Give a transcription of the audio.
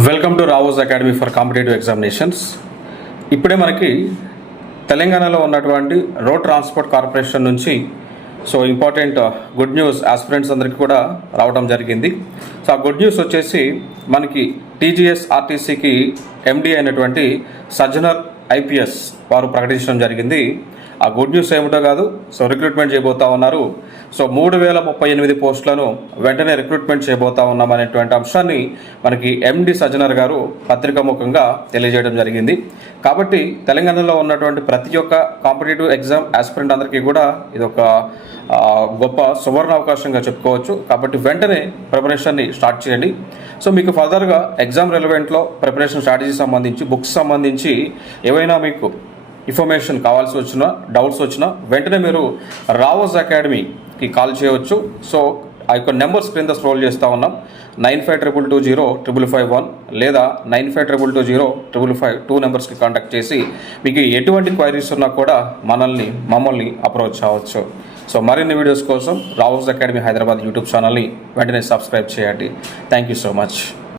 Welcome to Rao's academy for competitive examinations. ఇప్పుడే మనకి తెలంగాణలో ఉన్నటువంటి రోడ్ ట్రాన్స్పోర్ట్ కార్పొరేషన్ నుంచి ఇంపార్టెంట్ గుడ్ న్యూస్ ఆస్పిరెంట్స్ అందరికీ కూడా రావడం జరిగింది. ఆ గుడ్ న్యూస్ వచ్చేసి మనకి టీజీఎస్ ఆర్టీసీకి ఎండీ అయినటువంటి సజ్జనర్ ఐపీఎస్ వారు ప్రకటించడం జరిగింది. ఆ గుడ్ న్యూస్ ఏమిటో కాదు, రిక్రూట్మెంట్ చేయబోతా ఉన్నారు. 3038 పోస్టులను వెంటనే రిక్రూట్మెంట్ చేయబోతా ఉన్నామనేటువంటి అంశాన్ని మనకి ఎండి సజ్జనర్ గారు పత్రికాముఖంగా తెలియజేయడం జరిగింది. కాబట్టి తెలంగాణలో ఉన్నటువంటి ప్రతి ఒక్క కాంపిటేటివ్ ఎగ్జామ్ ఆస్పిరెంట్ అందరికీ కూడా ఇది ఒక గొప్ప సువర్ణ అవకాశంగా చెప్పుకోవచ్చు. కాబట్టి వెంటనే ప్రిపరేషన్ని స్టార్ట్ చేయండి. మీకు ఫర్దర్గా ఎగ్జామ్ రెలవెంట్లో ప్రిపరేషన్ స్ట్రాటజీ సంబంధించి బుక్స్ సంబంధించి ఏవైనా మీకు ఇన్ఫర్మేషన్ కావాల్సి వచ్చినా, డౌట్స్ వచ్చినా వెంటనే మీరు రావోస్ అకాడమీకి కాల్ చేయవచ్చు. ఆ యొక్క నెంబర్స్ క్రింద స్క్రోల్ చేస్తూ ఉన్నాం. 9522205551 లేదా 9522205552 నెంబర్స్కి కాంటాక్ట్ చేసి మీకు ఎటువంటి క్వైరీస్ ఉన్నా కూడా మమ్మల్ని అప్రోచ్ అవ్వచ్చు. మరిన్ని వీడియోస్ కోసం రావోస్ అకాడమీ హైదరాబాద్ యూట్యూబ్ ఛానల్ని వెంటనే సబ్స్క్రైబ్ చేయండి. Thank you so much.